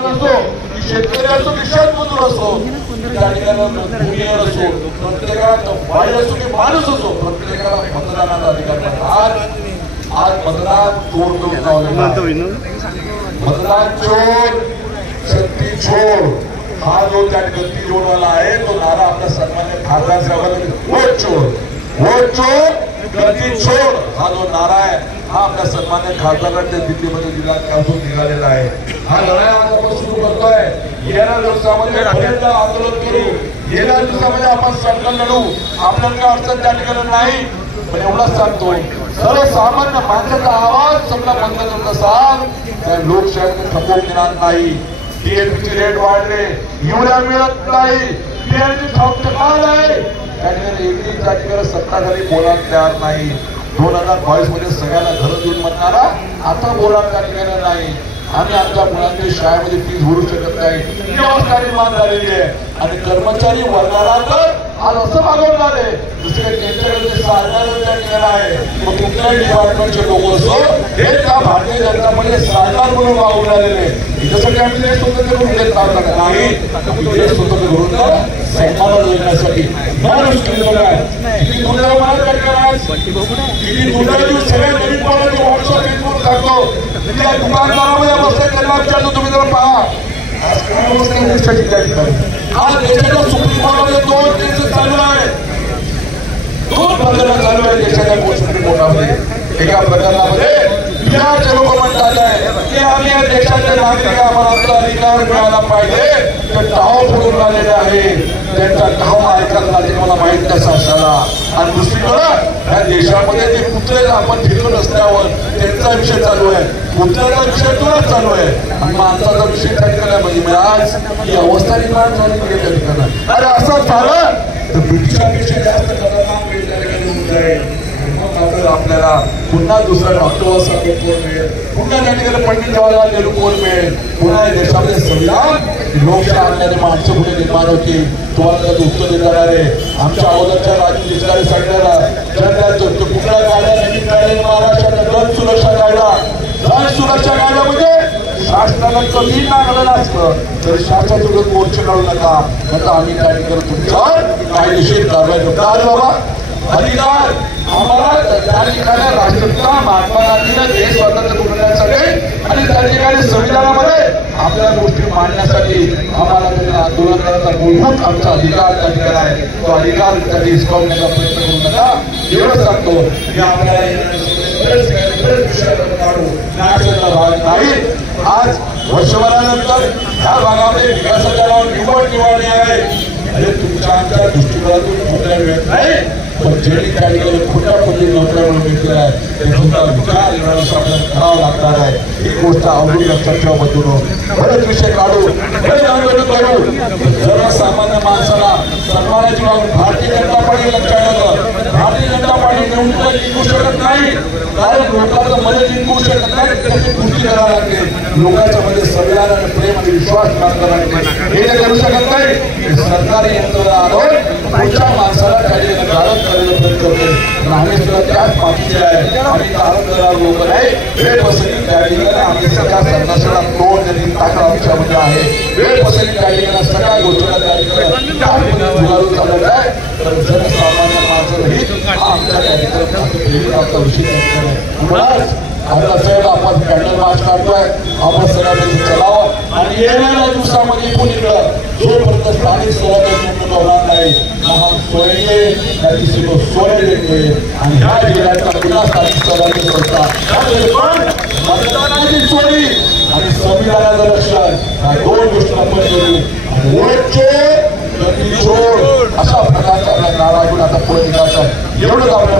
असो की शेतकरी असो की शेतमजूर असो त्या ठिकाणी भूमिहीन असो प्रत्येकाला बाई असो की माणूस असो प्रत्येकाला मतदानाचा अधिकार आज मतदान चोर करून मतदान चोर शक्ती चोर हा जो त्या गती जोडला आहे तो नारा आपल्या सन्मान्य खासदार साहेबांनी वोट चोर गती चोर हा जो नारा आहे हा आपल्या सन्मान्य खासदारांच्या दिल्लीमध्ये निघालेला आहे। हा लढाई आज आपण सुरू करतोय। येणाऱ्या दिवसामध्ये भयंकर आंदोलन करू, येणाऱ्या दिवसामध्ये आपण संघर्ष लढू। आपल्याला काय अडचण त्या ठिकाणी नाही, पण एवढंच सांगतो सर्वसामान्य माणसाचा आवाज समजा बंद करत असाल तर लोकशाहीमध्ये खपवून देणार नाही। टीएमपीचे रेट वाढले, युरिया मिळत नाही, बियाण्याची ठोकठकाल आहे, त्या ठिकाणी एकही त्या ठिकाणी सत्ताधारी बोलायला तयार नाही। 2022 मध्ये सगळ्यांना घर देऊन म्हणणारा आता बोलायला त्या ठिकाणी नाही। आम्ही आमच्या मुलांच्या शाळेमध्ये फीस भरू शकत नाही, ही अवस्था निर्माण झालेली आहे। आणि कर्मचारी वर्गाला तर आज असं मागवणार आहे दुसरे त्यांच्याकडे साधनाचं त्या ठिकाणी आहे। मग कुठल्याही डिपार्टमेंटचे लोक असो हे त्या भारतीय जनता पक्षामध्ये साधनार म्हणून मागून राहिलेले त्याच्यासाठी आम्ही ते स्वतंत्र करून देत नाही, ते स्वतंत्र करून सन्मान देण्यासाठी माणूस किती दुर्दैव मला त्या ठिकाणी किती दुर्दैव सगळ्या नवीन पाण्याचे व्हॉट्सअप फेसबुक सांगतो त्या दुकानदारामध्ये बसले त्यांना विचारतो तुम्ही जरा पहा आज काय अवस्था देशाची त्या ठिकाणी। आज देशाच्या सुप्रीम कोर्टामध्ये 2 केसेस चालू आहे, 2 प्रकरण चालू आहे देशाच्या सुप्रीम कोर्टामध्ये। एका प्रकरणामध्ये बिहारचे लोक म्हणतात आहे की आम्ही या देशाचे नागरिक आम्हाला आपला अधिकार मिळाला पाहिजे, ते टाव फोडून राहिलेले आहे, त्यांचा टाव ऐकायला मला माहित कसा असायला। आणि दुसरीकडे या देशामध्ये जे कुत्रे आपण फिरत असल्यावर त्यांचा विषय चालू आहे, कुत्र्याचा विषय तुलाच चालू आहे आणि माणसाचा विषय काय करायला म्हणजे आज ही अवस्था निर्माण झाली त्या ठिकाणी। अरे असं झालं तर ब्रिटिशांपेक्षा जास्त खतरनाक वेळ त्या ठिकाणी होऊन जाईल। आपल्याला पुन्हा दुसरा डॉक्टर बाबासाहेब कोण मिळेल, पुन्हा त्या ठिकाणी पंडित जवाहरलाल नेहरू कोण मिळेल, पुन्हा देशामध्ये संविधान लोकशाही माणसं कुठे निर्माण होती तुम्हाला त्याचं उत्तर देणार आहे। आमच्या अगोदरच्या राजू देशकारे सांगणारा कुठला कायदा नवीन कायदा महाराष्ट्राचा जन सुरक्षा कायदा, जन सुरक्षा कायद्यामध्ये शासनाला कमी लागलं असतं तरी शासनासोबत मोर्चे काढू नका, आता आम्ही त्या ठिकाणी तुमच्यावर कायदेशीर कारवाई करणार बाबा। अधिकार आम्हाला त्या ठिकाणी राष्ट्रपिता महात्मा गांधीने देश स्वातंत्र्य मिळवण्यासाठी आणि त्या ठिकाणी संविधानामध्ये आपल्या गोष्टी मांडण्यासाठी आम्हाला आंदोलन करण्याचा मूलभूत आमचा अधिकार त्या ठिकाणी आहे। तो अधिकार कधी हिसकावण्याचा प्रयत्न करू नका एवढं सांगतो। मी आपल्याला भाग नाही, आज वर्षभरानंतर या भागामध्ये विकासाच्या निवड आहे। अरे तुमच्या आमच्या दृष्टिकोनातून नोकऱ्या मिळत नाही, पण ज्यांनी त्या ठिकाणी खोट्या पद्धतीने नोकऱ्या म्हणून मिळतल्या आहे त्यांचा विचार आपल्याला करावा लागणार आहे। ही गोष्ट अवघड लक्षात ठेवा बदलून बरेच विषय काढू, बरेच आंदोलन करू, सर्वसामान्य माणसाला सन्मानाची बाब भारतीय जनता पार्टी लक्षात येतं। भारतीय जनता पार्टी निवडणुका जिंकू शकत नाही, कारण लोकांचं मध्ये जिंकू शकत नाही, त्याची पुष्टी करावी लागते। लोकांच्या मध्ये संविधान आणि प्रेम आणि विश्वास प्राप्त करावे हे करू शकत नाही। सरकारी यंत्रणा आणून पुढच्या माणसाला त्या ठिकाणी गाळप करायला प्रयत्न करते, आम्ही सुद्धा त्याच पाठीचे आहे आणि कारण करणार लोक नाही। वेळ पसंती त्या ठिकाणी आम्ही सगळ्या संघर्षाला तोड देण्याची ताकद आमच्यामध्ये आहे। वेळ पसंती त्या ठिकाणी सगळ्या गोष्टीला त्या ठिकाणी जुगारून चालत आहे, तर सर्वसामान्य माणसाला ही आमच्या त्या ठिकाणी आमचा विषय आता साहेब आपण पॅन्डल मार्च काढतोय, आपण सगळ्यांनी चलावं आणि येणाऱ्या दिवसामध्ये पुढीकडं जोपर्यंत स्थानिक स्वराज्य निवडणूक होणार नाही महान सोयरे त्याची सोय देते आणि ह्या जिल्ह्याचा पुन्हा स्थानिक स्वराज्य संस्था मतदानाची चोरी आणि संविधानाचं रक्षण या 2 गोष्टी आपण करू। वोट चोर गती चोर अशा प्रकारचा आपला नारा घेऊन आता पुढे निघायचा एवढंच आपल्याला